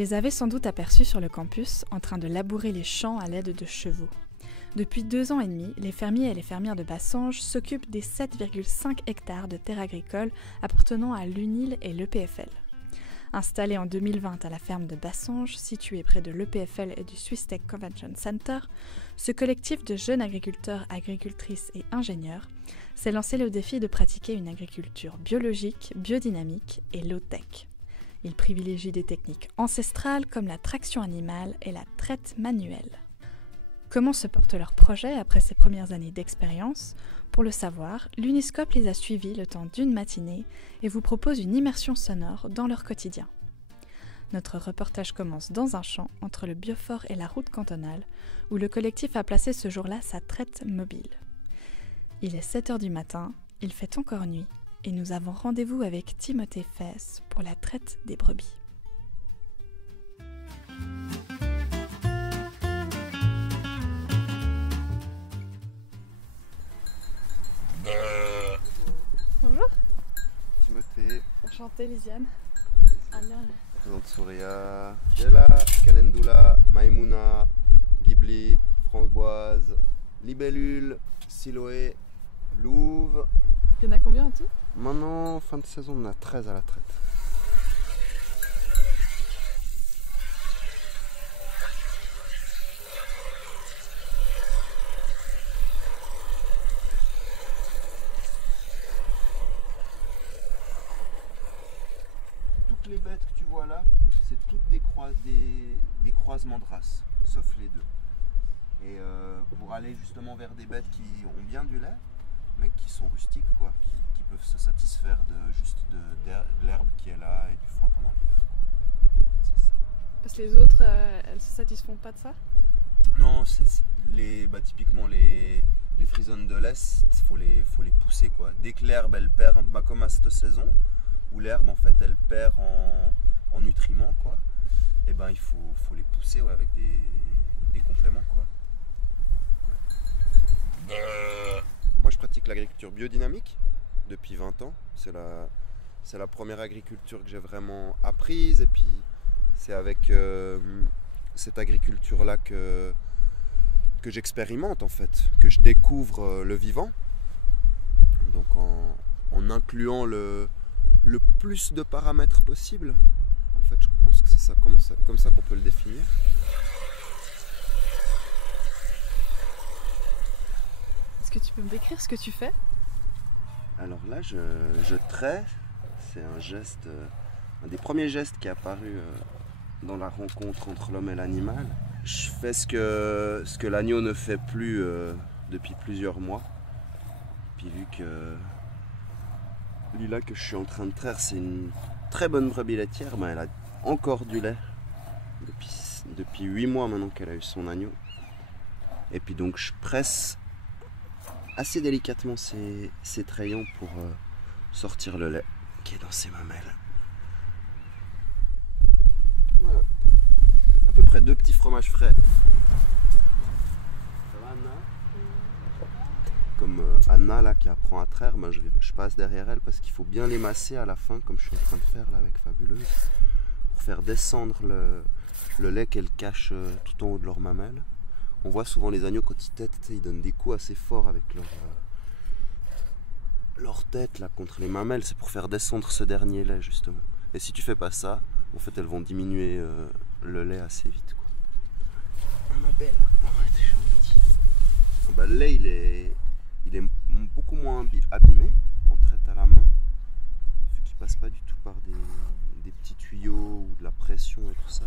les avez sans doute aperçus sur le campus en train de labourer les champs à l'aide de chevaux. Depuis 2 ans et demi, les fermiers et les fermières de Bassange s'occupent des 7,5 hectares de terres agricoles appartenant à l'UNIL et l'EPFL. Installé en 2020 à la ferme de Bassange, située près de l'EPFL et du Swiss Tech Convention Center, ce collectif de jeunes agriculteurs, agricultrices et ingénieurs s'est lancé le défi de pratiquer une agriculture biologique, biodynamique et low-tech. Il privilégie des techniques ancestrales comme la traction animale et la traite manuelle. Comment se portent leurs projets après ces premières années d'expérience? Pour le savoir, l'Uniscope les a suivis le temps d'une matinée et vous propose une immersion sonore dans leur quotidien. Notre reportage commence dans un champ entre le Biofort et la route cantonale, où le collectif a placé ce jour-là sa traite mobile. Il est 7h du matin, il fait encore nuit, et nous avons rendez-vous avec Timothée Fess pour la traite des brebis. Bonjour. Timothée. Enchantée Lisiane. Anna. Présente Souria, Jella, Calendula, Maïmouna, Ghibli, Framboise, Libellule, Siloé, Louve. Il y en a combien en tout? Maintenant, fin de saison, on a 13 à la traite. Toutes les bêtes que tu vois là, c'est toutes des croisements de races, sauf les deux. Et pour aller justement vers des bêtes qui ont bien du lait, mais qui sont rustiques, quoi, qui peuvent se satisfaire de l'herbe qui est là et du foin pendant l'hiver. C'est ça. Parce que les autres, elles se satisfont pas de ça? Non, typiquement les frisones de l'Est, faut les pousser, quoi. Dès que l'herbe elle perd, comme à cette saison, où l'herbe en fait elle perd en nutriments, quoi, et il faut les pousser, ouais, avec des compléments, quoi. Moi je pratique l'agriculture biodynamique depuis 20 ans. C'est la première agriculture que j'ai vraiment apprise, et puis c'est avec cette agriculture là que j'expérimente en fait, que je découvre le vivant. Donc en incluant le plus de paramètres possible. En fait je pense que c'est ça, comme ça qu'on peut le définir. Est-ce que tu peux me décrire ce que tu fais? Alors là, je trais. C'est un geste, un des premiers gestes qui est apparu dans la rencontre entre l'homme et l'animal. Je fais ce que l'agneau ne fait plus depuis plusieurs mois. Puis vu que lui-là que je suis en train de traire, c'est une très bonne brebis laitière, elle a encore du lait depuis 8 mois maintenant qu'elle a eu son agneau. Et puis donc je presse assez délicatement ces trayons pour sortir le lait qui est dans ses mamelles. Voilà. À peu près 2 petits fromages frais. Ça va, Anna? Comme Anna là qui apprend à traire, je passe derrière elle parce qu'il faut bien les masser à la fin, comme je suis en train de faire là avec Fabuleuse, pour faire descendre le lait qu'elle cache tout en haut de leur mamelle. On voit souvent les agneaux quand ils têtent, ils donnent des coups assez forts avec leur tête là, contre les mamelles, c'est pour faire descendre ce dernier lait justement. Et si tu fais pas ça, en fait elles vont diminuer le lait assez vite, quoi. Ah ma belle, oh, t'es gentille. Le lait il est beaucoup moins abîmé en traite à la main, vu qu'il passe pas du tout par des petits tuyaux ou de la pression et tout ça.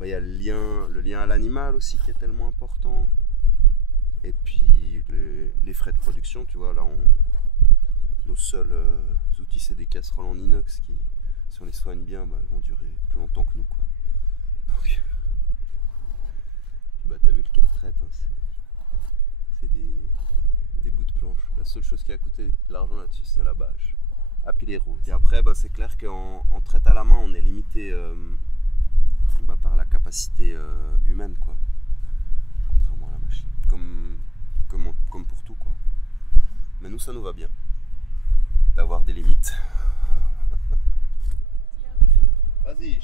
Il y a le lien à l'animal aussi qui est tellement important. Et puis les frais de production, tu vois, là nos seuls outils c'est des casseroles en inox qui, si on les soigne bien, elles vont durer plus longtemps que nous, quoi. Donc t'as vu le quai de traite, hein, c'est des bouts de planche. La seule chose qui a coûté de l'argent là-dessus c'est la bâche. Ah puis les roues. Et après c'est clair qu'en traite à la main on est limité par la capacité humaine, quoi, contrairement à la machine, comme pour tout, quoi. Mais nous ça nous va bien d'avoir des limites. Vas-y.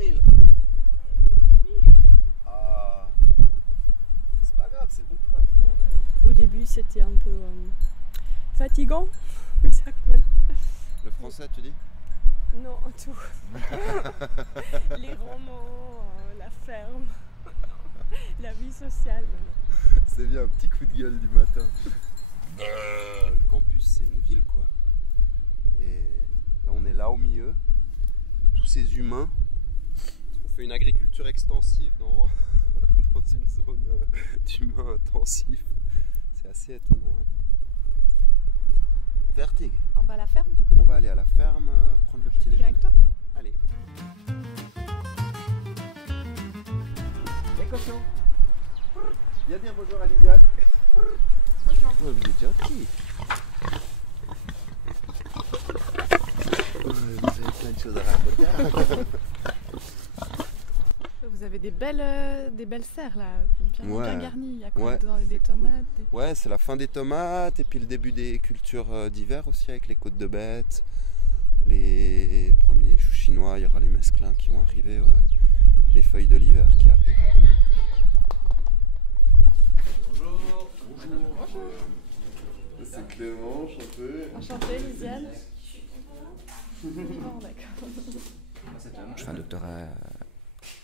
000. Ah. C'est pas grave, c'est bon pour la peau. Hein. Au début, c'était un peu fatigant. Oui, sagt man. Le français, tu dis? Non, tout. Les romans, la ferme, la vie sociale. C'est bien, un petit coup de gueule du matin. Le campus, c'est une ville, quoi. Et là, on est là au milieu de tous ces humains. On fait une agriculture extensive dans une zone d'humains intensifs. C'est assez étonnant, ouais. Fertig. On va à la ferme du coup? On va aller à la ferme, prendre le petit Tu viens déjeuner. avec toi? Allez. Les cochons. Viens dire bonjour à Lisiane. Ouais, vous êtes gentil. Vous avez plein de choses à raconter. Vous avez des belles serres là, bien garnies. Il y a quoi dedans? Des tomates Ouais, c'est la fin des tomates et puis le début des cultures d'hiver aussi avec les côtes de bêtes, les premiers choux chinois, il y aura les mesclins qui vont arriver, ouais. Les feuilles de l'hiver qui arrivent. Bonjour. Bonjour. C'est Clément, enchanté. Enchantée, Lisiane. Bon, d'accord. Je fais un doctorat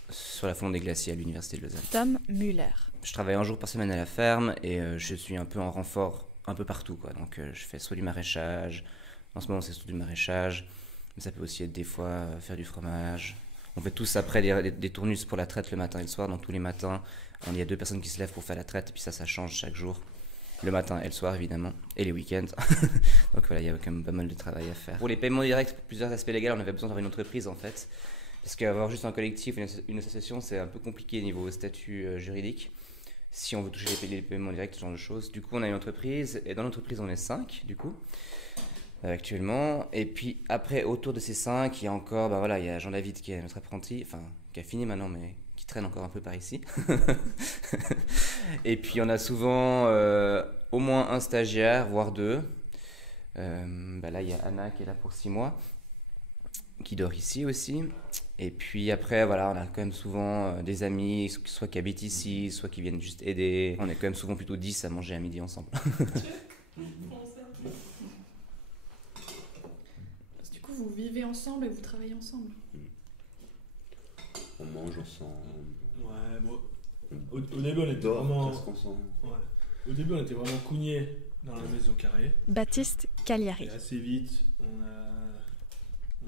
sur la fonte des glaciers à l'université de Lausanne. Tom Müller. Je travaille un jour par semaine à la ferme et je suis un peu en renfort un peu partout, quoi. Donc je fais soit du maraîchage, en ce moment c'est surtout du maraîchage, mais ça peut aussi être des fois faire du fromage. On fait tous après des tournus pour la traite le matin et le soir, donc tous les matins il y a 2 personnes qui se lèvent pour faire la traite et puis ça change chaque jour. Le matin et le soir évidemment, et les week-ends. Donc voilà, il y a quand même pas mal de travail à faire. Pour les paiements directs, pour plusieurs aspects légaux, on avait besoin d'avoir une entreprise en fait. Parce qu'avoir juste un collectif, une association, c'est un peu compliqué niveau statut juridique. Si on veut toucher les paiements directs, ce genre de choses. Du coup, on a une entreprise, et dans l'entreprise, on est 5, du coup, actuellement. Et puis après, autour de ces 5, il y a encore, il y a Jean-David qui est notre apprenti, enfin, qui a fini maintenant, mais qui traîne encore un peu par ici. Et puis on a souvent au moins un stagiaire, voire 2. Là, il y a Anna qui est là pour 6 mois, qui dort ici aussi. Et puis après, on a quand même souvent des amis, soit qui habitent ici, soit qui viennent juste aider. On est quand même souvent plutôt 10 à manger à midi ensemble. Du coup, vous vivez ensemble et vous travaillez ensemble? On mange ensemble. Ouais, bon. Au début, on était vraiment. Ouais. Au début, on était vraiment cougnés dans la maison carrée. Baptiste Cagliari. Et assez vite, on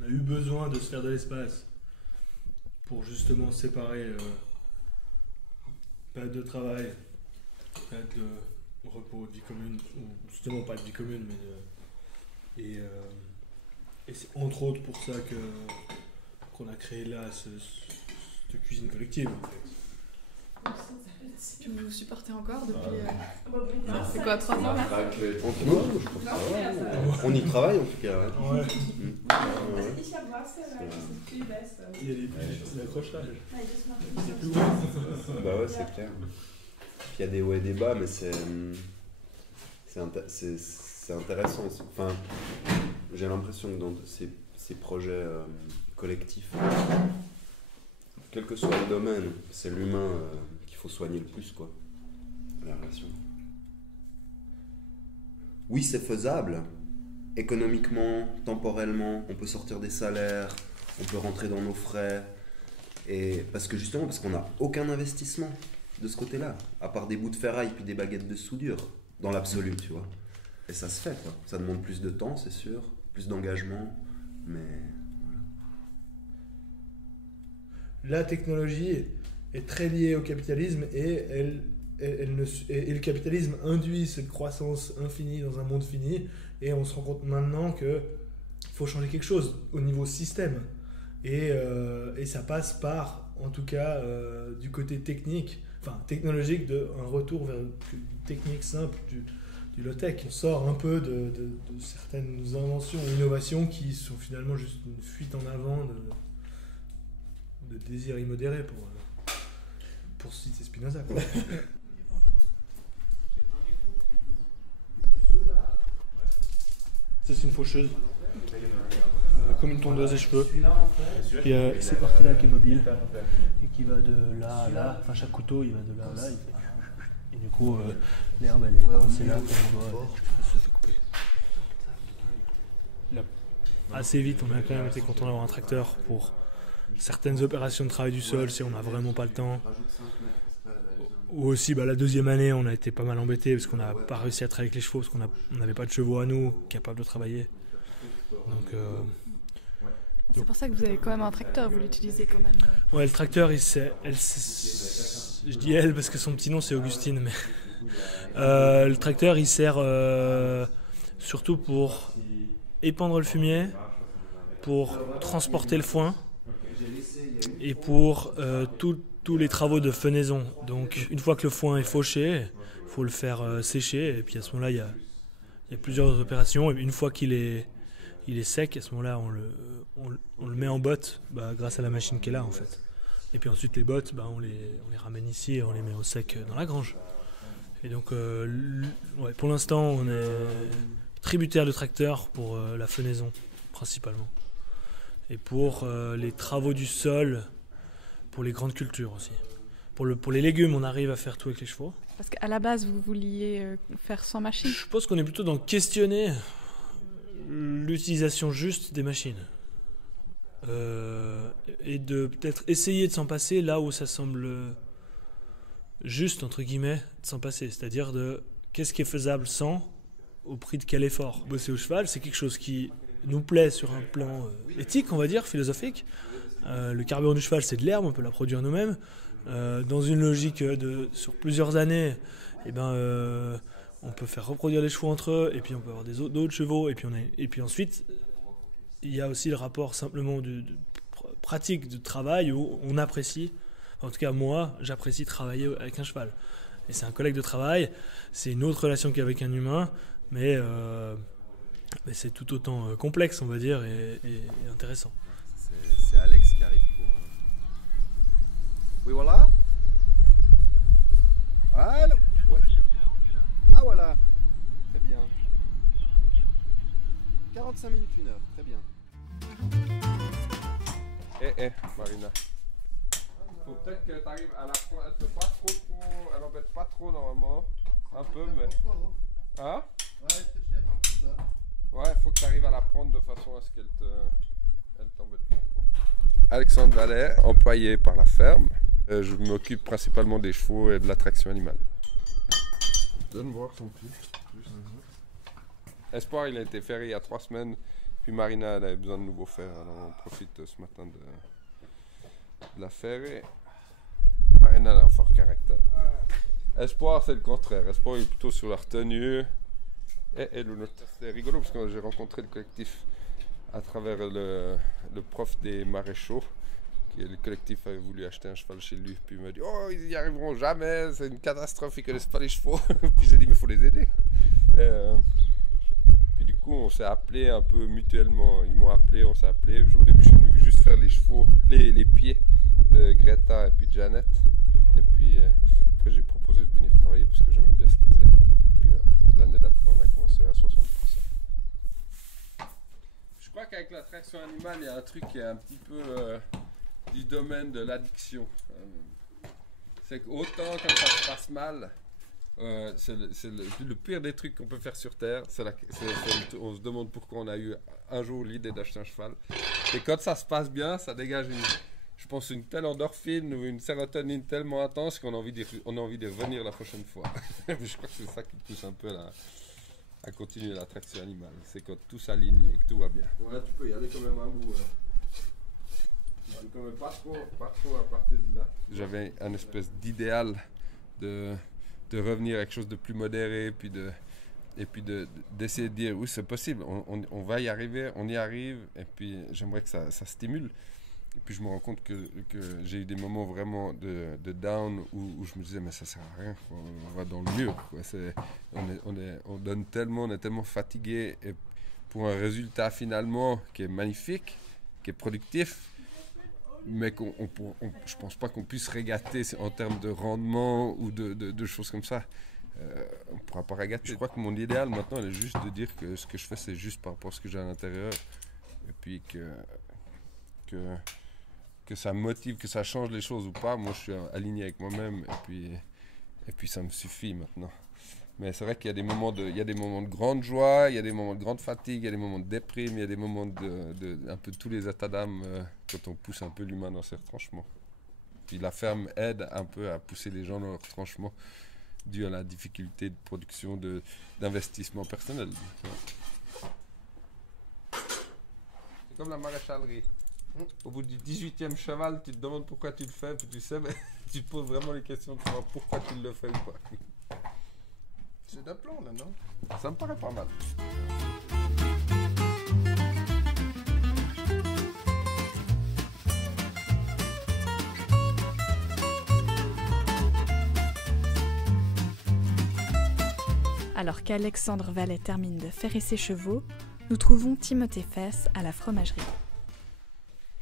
a eu besoin de se faire de l'espace pour justement séparer période de travail, période de repos, de vie commune, ou justement pas de vie commune, mais et c'est entre autres pour ça qu'on a créé là cette cuisine collective en fait. Puis vous vous supportez encore depuis... c'est quoi, 3 ans là? On y travaille en tout cas, ouais. Il y a des petits accrochages. Bah ouais, c'est clair. Il y a des hauts et des bas, mais c'est intéressant. Enfin, j'ai l'impression que dans ces projets collectifs, quel que soit le domaine, c'est l'humain qu'il faut soigner le plus, quoi. La relation. Oui, c'est faisable. Économiquement, temporellement, on peut sortir des salaires, on peut rentrer dans nos frais. Et parce qu'on n'a aucun investissement de ce côté-là, à part des bouts de ferraille puis des baguettes de soudure, dans l'absolu, tu vois. Et ça se fait, quoi. Ça demande plus de temps, c'est sûr, plus d'engagement, mais... La technologie est très liée au capitalisme et le capitalisme induit cette croissance infinie dans un monde fini, et on se rend compte maintenant qu'il faut changer quelque chose au niveau système, et ça passe par, en tout cas, du côté technologique, un retour vers une technique simple, du low-tech. On sort un peu de certaines inventions ou innovations qui sont finalement juste une fuite en avant de désir immodéré pour citer Spinoza, quoi. Ça, c'est une faucheuse comme une tondeuse à cheveux. Puis cette partie-là qui est mobile et qui va de là à là. Enfin, chaque couteau, il va de là à là. Et du coup, l'herbe, elle est coincée là, comme on doit. Ça fait couper. Là, assez vite, on a quand même été content d'avoir un tracteur pour certaines opérations de travail du sol si on n'a vraiment pas le temps. Ou aussi, la deuxième année, on a été pas mal embêtés parce qu'on n'a pas réussi à travailler avec les chevaux parce qu'on n'avait pas de chevaux à nous capables de travailler. Donc, C'est pour ça que vous avez quand même un tracteur, vous l'utilisez quand même. ouais, le tracteur, je dis elle parce que son petit nom c'est Augustine, mais le tracteur il sert surtout pour épandre le fumier, pour transporter le foin et pour tous les travaux de fenaison. Donc une fois que le foin est fauché, il faut le faire sécher et puis à ce moment-là il y a plusieurs opérations. Et une fois qu'il est sec, à ce moment-là on le met en botte grâce à la machine qui est là en fait. Et puis ensuite les bottes, on les ramène ici et on les met au sec dans la grange. Et donc ouais, pour l'instant on est tributaire de tracteur pour la fenaison principalement. Et pour les travaux du sol, pour les grandes cultures aussi. Pour les légumes, on arrive à faire tout avec les chevaux. Parce qu'à la base, vous vouliez faire sans machine. Je pense qu'on est plutôt dans questionner l'utilisation juste des machines. Et de peut-être essayer de s'en passer là où ça semble juste, entre guillemets, de s'en passer. C'est-à-dire de qu'est-ce qui est faisable sans, au prix de quel effort. Bosser au cheval, c'est quelque chose qui nous plaît sur un plan éthique, on va dire, philosophique. Le carburant du cheval, c'est de l'herbe, on peut la produire nous-mêmes. Dans une logique sur plusieurs années, on peut faire reproduire les chevaux entre eux, et puis on peut avoir d'autres chevaux, et puis ensuite, il y a aussi le rapport simplement de pratique de travail où on apprécie, en tout cas moi, j'apprécie travailler avec un cheval. Et c'est un collègue de travail, c'est une autre relation qu'avec un humain, mais c'est tout autant complexe, on va dire, et intéressant. C'est Alex qui arrive pour... Oui, voilà. Allô. Ouais. Ah, voilà. Très bien. 45 minutes, 1 heure. Très bien. Marina. Faut peut-être que tu arrives à la fin. Elle peut pas trop. Elle embête pas trop normalement. Un peu, mais. Hein? Ouais, faut que tu arrives à la prendre de façon à ce qu'elle t'embête pas trop. Alexandre Vallet, employé par la ferme. Je m'occupe principalement des chevaux et de l'attraction animale. Donne voir son petit. Espoir, il a été ferré il y a 3 semaines. Puis Marina, elle avait besoin de nouveaux fers. Alors on profite ce matin de la ferrer. Marina, elle a un fort caractère. Espoir, c'est le contraire. Espoir, il est plutôt sur la retenue. Et c'est rigolo parce que j'ai rencontré le collectif à travers le prof des maréchaux. Le collectif avait voulu acheter un cheval chez lui, puis il m'a dit « Oh, ils n'y arriveront jamais, c'est une catastrophe, ils ne connaissent pas les chevaux. » Puis j'ai dit « Mais il faut les aider. » Puis du coup, on s'est appelé un peu mutuellement. Ils m'ont appelé, on s'est appelé. Au début, je suis venu juste faire les chevaux, les pieds de Greta et puis Janet. Et puis après, j'ai proposé de venir travailler parce que j'aimais bien ce qu'ils faisaient. Puis l'année d'après, on a commencé à 60%. Je crois qu'avec l'attraction animale, il y a un truc qui est un petit peu... du domaine de l'addiction. C'est qu'autant quand ça se passe mal, c'est le pire des trucs qu'on peut faire sur Terre. On se demande pourquoi on a eu un jour l'idée d'acheter un cheval. Et quand ça se passe bien, ça dégage une telle endorphine ou une sérotonine tellement intense qu'on a envie de revenir la prochaine fois. Je crois que c'est ça qui pousse un peu à continuer l'attraction animale. C'est quand tout s'aligne et que tout va bien. Voilà, tu peux y aller quand même un bout. Pas trop à partir de là. J'avais un espèce d'idéal de revenir à quelque chose de plus modéré, d'essayer de dire oui, c'est possible, on va y arriver, on y arrive, et puis j'aimerais que ça stimule. Et puis je me rends compte que j'ai eu des moments vraiment de down où je me disais mais ça sert à rien, on va dans le mur, quoi. On donne tellement, on est tellement fatigué, et pour un résultat finalement qui est magnifique, qui est productif, mais je pense pas qu'on puisse régater en termes de rendement ou de choses comme ça. On ne pourra pas régater. Je crois que mon idéal maintenant, est juste de dire que ce que je fais, c'est juste par rapport à ce que j'ai à l'intérieur. et puis que ça me motive, que ça change les choses ou pas. Moi, je suis aligné avec moi-même et puis ça me suffit maintenant. Mais c'est vrai qu'il y a des moments de grande joie, il y a des moments de grande fatigue, il y a des moments de déprime, il y a des moments de un peu tous les états d'âme quand on pousse un peu l'humain dans ses retranchements. Puis la ferme aide un peu à pousser les gens dans leurs retranchements dû à la difficulté de production d'investissement personnel. C'est comme la maréchalerie. Au bout du 18e cheval, tu te demandes pourquoi tu le fais, puis tu sais, mais tu te poses vraiment les questions de savoir pourquoi tu le fais ou pas. C'est d'aplomb là, non? Ça me paraît pas mal. Alors qu'Alexandre Vallet termine de ferrer ses chevaux, nous trouvons Timothée Fess à la fromagerie.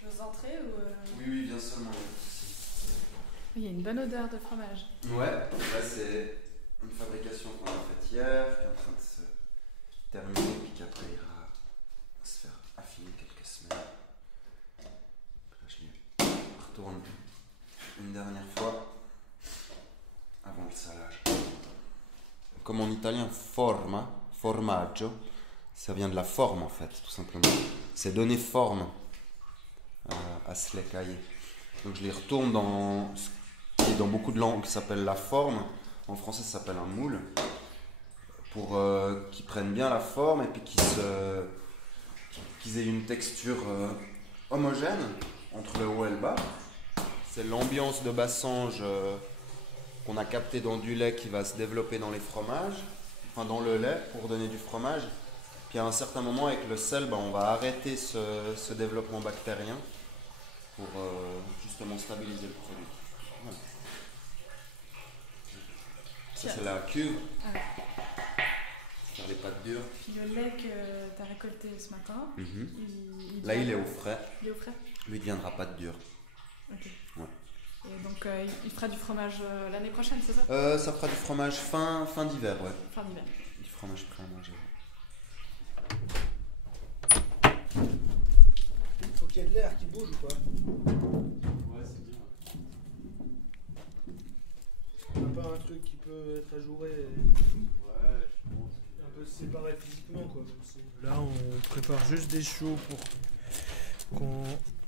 J'ose entrer ou... Oui, bien seulement. Il y a une bonne odeur de fromage. Ouais, là c'est une fabrication qu'on a faite hier, qui est en train de se terminer, puis qui après ira se faire affiner quelques semaines. Là je les retourne une dernière fois avant le salage. Comme en italien, formaggio, ça vient de la forme en fait, tout simplement. C'est donner forme à ce lait caillé. Donc je les retourne dans ce qui dans beaucoup de langues s'appelle la forme. En français ça s'appelle un moule. Pour qu'ils prennent bien la forme et puis qu'ils aient une texture homogène entre le haut et le bas. C'est l'ambiance de Bassange qu'on a capté dans du lait qui va se développer dans les fromages, enfin dans le lait pour donner du fromage. Puis à un certain moment avec le sel, on va arrêter ce développement bactérien pour justement stabiliser le produit. Voilà. Ça c'est la cuve. Faire les pâtes dures. Puis le lait que tu as récolté ce matin, Là il est au frais. Il est au frais. Lui il deviendra pâte dure. Ok. Ouais. Et donc il fera du fromage l'année prochaine, c'est ça? Ça fera du fromage fin d'hiver, ouais. Fin d'hiver. Du fromage prêt à manger. Faut qu'il y ait de l'air qui bouge ou pas? Ouais, c'est bien. On n'a pas un truc qui peut être ajouré et un peu séparé physiquement quoi. Là on prépare juste des choux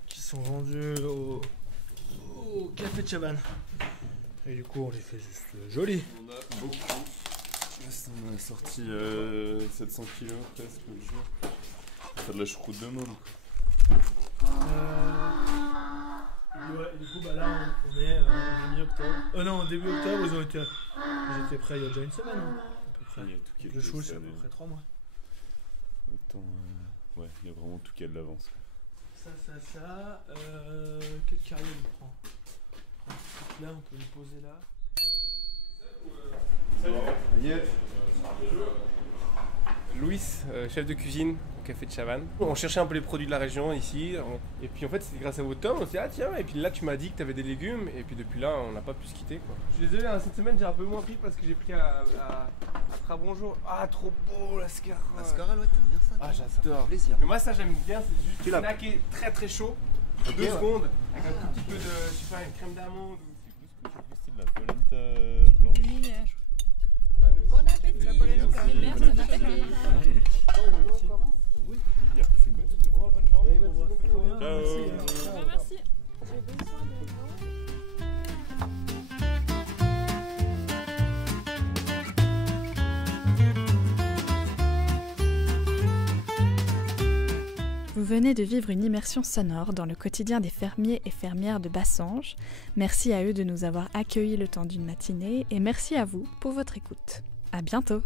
qui sont vendus au café de Chavannes. Et du coup on les fait juste jolis. On a beaucoup. On a sorti 700 kilos presque le jour. On fait de la choucroute de môme. Ouais, du coup là on est mi-octobre. Non, début octobre, ils étaient prêts il y a déjà une semaine à peu près. Il y a tout qui est Le chou c'est à peu près 3 mois. Autant, ouais, il y a vraiment tout qui est de l'avance. Ça. Quel carrière on prend? Là on peut le poser là. Louis, chef de cuisine au café de Chavannes. On cherchait un peu les produits de la région ici. Et puis en fait, c'était grâce à votre tome. On s'est dit, ah tiens, et puis là, tu m'as dit que tu avais des légumes. Et puis depuis là, on n'a pas pu se quitter, quoi. Je suis désolé, hein, cette semaine, j'ai un peu moins pris parce que j'ai pris à Trabonjour. Ah, trop beau, la scarole. La scarole, ouais, t'aimes bien ça? Ah, Ça fait j'adore. plaisir. Mais moi, ça, j'aime bien. C'est juste Tu l'as snacker très très chaud. 2 ouais. secondes. Avec un tout petit peu de, je sais pas, une crème d'amande. C'est plus style la polenta blanche. Bon appétit. Merci, bon appétit. C'est quoi? Bonne journée. Ciao. Merci. Vous venez de vivre une immersion sonore dans le quotidien des fermiers et fermières de Bassange. Merci à eux de nous avoir accueillis le temps d'une matinée et merci à vous pour votre écoute. À bientôt!